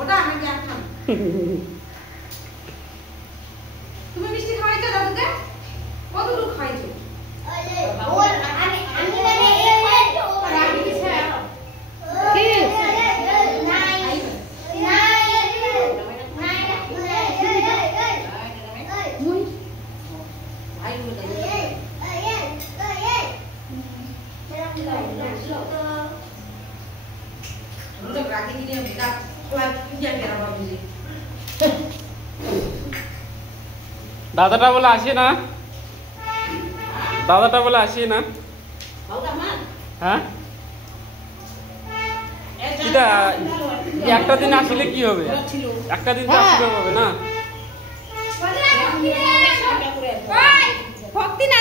ওটা আমি জানতাম। তুমি মিষ্টি খাওয়াইছো দাদুকে? কতটুকু খাইছো? দাদাটা বলে আসে না, দাদাটা বলে আসে না। হ্যাঁ একটা দিন আসলে কি হবে, একটা দিন তো আসলে হবে না। ভক্তি না